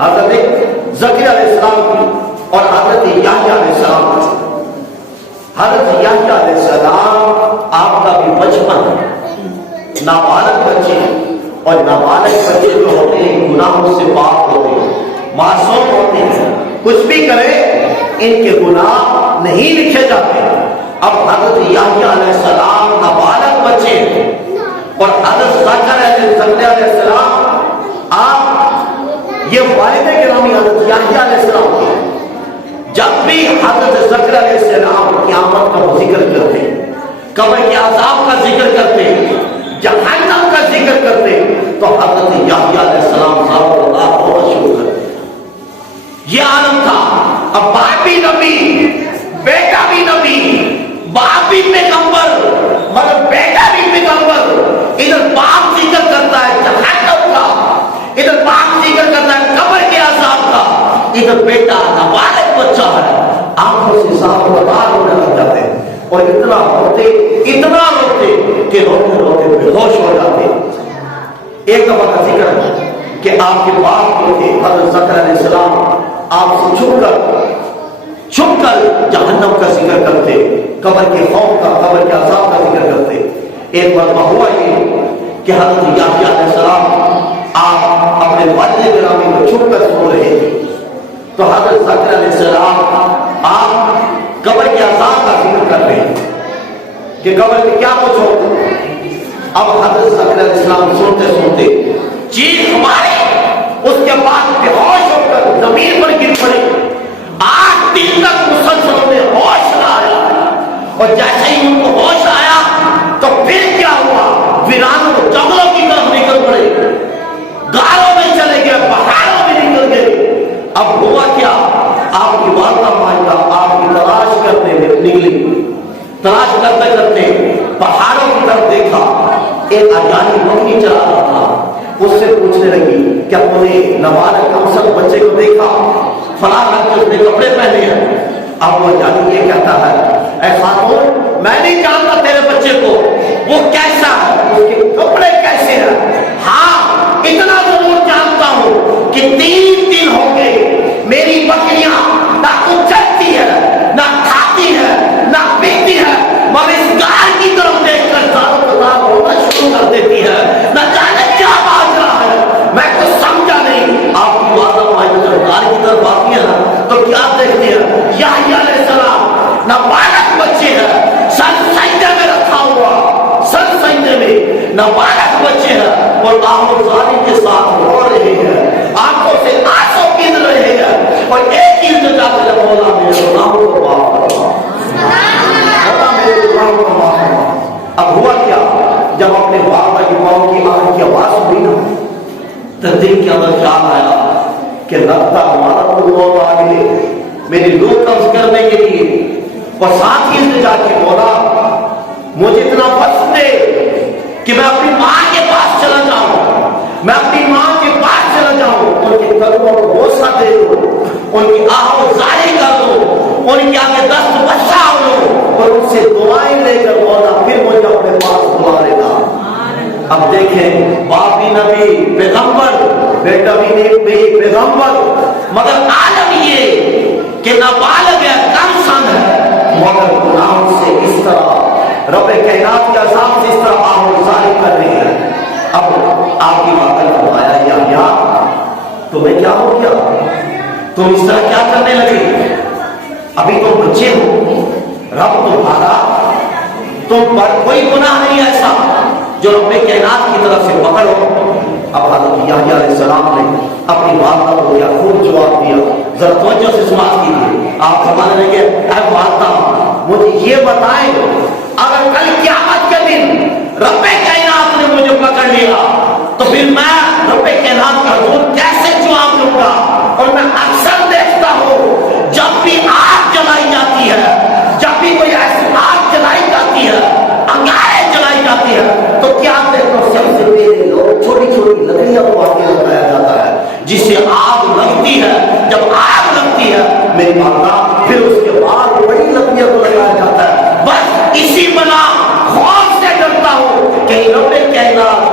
حضرت زکریا علیہ السلام کی اور حضرت یحییٰ علیہ السلام کی. حضرت یحییٰ علیہ السلام آپ کا بھی بچپن نابالغ بچے ہیں، اور نابالغ بچے جو ہوتے ہیں گناہوں سے پاک ہوتے ہیں، معصوم ہوتے ہیں، کچھ بھی کرے ان کے گناہ نہیں لکھے جاتے. اب حضرت یحییٰ علیہ السلام نابالغ بچے ہیں، اور حضرت زکریا علیہ السلام آپ یہ والد گرامی حضرت یحییٰ علیہ السلام کے. جب بھی حضرت زکریا علیہ السلام قیامت کا ذکر کرتے، قبر کے عذاب کا ذکر کرتے، جہنم کا ذکر کرتے، تو حضرت یحییٰ علیہ السلام اللہ ہونا شروع کرتے. یہ عالم تھا. اب باپ بھی نبی، بیٹا بھی نبی، باپ بھی پیغمبر مگر بیٹا بھی پیغمبر. ادھر باپ ذکر کرتا ہے جہنم کا، ادھر باپ ذکر کرتا ہے قبر کے عذاب کا، ادھر بیٹا نابالغ بچہ ہے. آنکھوں سے صاف بدار ہونے لگ جاتے ہیں، اور اتنا روتے کہ روتے روتے بے ہوش ہو جاتے. ایک دفعہ کا ذکر ہے کہ آپ کے باپ جو تھے حضرت زکریا علیہ السلام آپ سے چھپ کر جہنم کا ذکر کرتے، قبر کے خوف کا، قبر کے عذاب کا ذکر کرتے. ایک مرتبہ ہوا یہ کہ حضرت یحییٰ علیہ السلام آپ اپنے والد گرامی کو چھپ کر سو رہے تھے، تو حضرت زکریا علیہ السلام آپ قبر کے عذاب کا ذکر کر رہے ہیں کہ قبر میں کیا کچھ ہو. اب حضرت زکریا علیہ السلام سنتے چیخ مارے، اس کے بعد بے ہوش ہو کر زمین پر گر پڑے. 8 دن تک مسلسل انہیں ہوش نہ آیا، اور جیسے ہی ان کو ہوش آیا تو پھر کیا ہوا، ویرانوں جنگلوں کی طرف نکل پڑے، غاروں میں چلے گئے، پہاڑوں میں نکل گئے. اب ہوا کیا، آپ کی والدہ ماجدہ آپ کی تلاش کرنے میں نکلی. تلاش کرتے کرتے پہاڑوں کی طرف دیکھا، ایک اجانی بکری چلا رہا تھا. اس سے پوچھنے لگی کہ تم نے نابالغ کمسن بچے کو دیکھا، فلاں رنگ کے اس نے کپڑے پہنے ہیں. اب وہ اجانی یہ کہتا ہے، اے خاتون میں نہیں جانتا تیرے بچے کو، وہ کیسا ہے، اس کے کپڑے کیسے ہیں. ہاں اتنا ضرور جانتا ہوں کہ 3 دن ہو گئے میری بکریاں نہ کچلتی ہے، نہ کھاتی ہے، نہ پیتی ہے، مگر اس گار کی طرف دیکھ کر زاروں کتاب ہونا شروع کر دیتی ہے. نہ جانے کیا باز رہا ہے، میں تو سمجھا نہیں. آپ کی والدہ ماجدہ جب گار کی طرف آتی ہے نا تو کیا دیکھتے ہیں، یحییٰ علیہ السلام نابالغ بچے ہیں، سر سجدے میں رکھا ہوا، سر سجدے میں نابالغ بچے ہیں، اور آہوزاری کے ساتھ رو رہے ہیں، آنکھوں سے آنسو گر رہے ہیں، اور ایک ہی التجا سے جب مولا میرے گناہوں کو معاف کرو، مولا میرے گناہوں کو معاف کرو. اب ہوا کیا، جب اپنے والدہ کی ماں کی آنکھ کی آواز ہوئی نا تو دل کے اندر خیال آیا کہ لگتا ہمارا تو لوگ آ گئے میری روح قبض کرنے کے لیے. اور ساتھ ہی التجا کی مولا مجھے اتنا وقت دے کہ میں اپنی ماں کے پاس چلا جاؤں، میں اپنی ماں کے پاس چلا جاؤں، ان کے قدموں کو بوسہ دے دوں، ان کی آہو زاری کر دوں، ان کے آگے دست بچہ لوں، اور ان سے دعائیں لے کر مولا پھر مجھے اپنے پاس بلا لے گا. اب دیکھیں باپ بھی نبی پیغمبر، بیٹا بھی نبی پیغمبر، مگر عالم یہ کہ نابالغ ہے، کم سن ہے، مگر گناہوں سے اس طرح رب کائنات کے عذاب سے اس طرح آہوزاری کر رہی ہے. اب آپ کی بات نے فرمایا یحییٰ تمہیں کیا ہو گیا، تم اس طرح کیا کرنے لگے، ابھی تم بچے ہو، رب تمہارا تم پر کوئی گناہ نہیں ایسا جو رب کائنات کی طرف سے پکڑو. اب حضرت یحییٰ علیہ السلام نے اپنی والدہ کو یا خوب جواب دیا. ذرا توجہ سے سماعت کیجیے. آپ فرمانے لگے اے والدہ مجھے یہ بتائیں اگر کل قیامت کے دن رب کائنات نے مجھے پکڑ لیا تو پھر میں رب کائنات کا حضور کیسے جواب دوں گا. اور میں اکثر دیکھتا ہوں جب بھی آگ جلائی جاتی ہے، جب بھی کوئی ایسی آگ جلائی جاتی ہے، انگارے جلائی جاتی ہے، تو کیا دیکھو سب سے پہلے لوگ چھوٹی چھوٹی لکڑیاں کو آگے لگایا جاتا ہے جس سے آگ لگتی ہے. جب آگ لگتی ہے میری والدہ پھر اس کے بعد بڑی لکڑیاں کو لگایا جاتا ہے. بس اسی بنا خوف سے ڈرتا ہوں کہ رب کائنات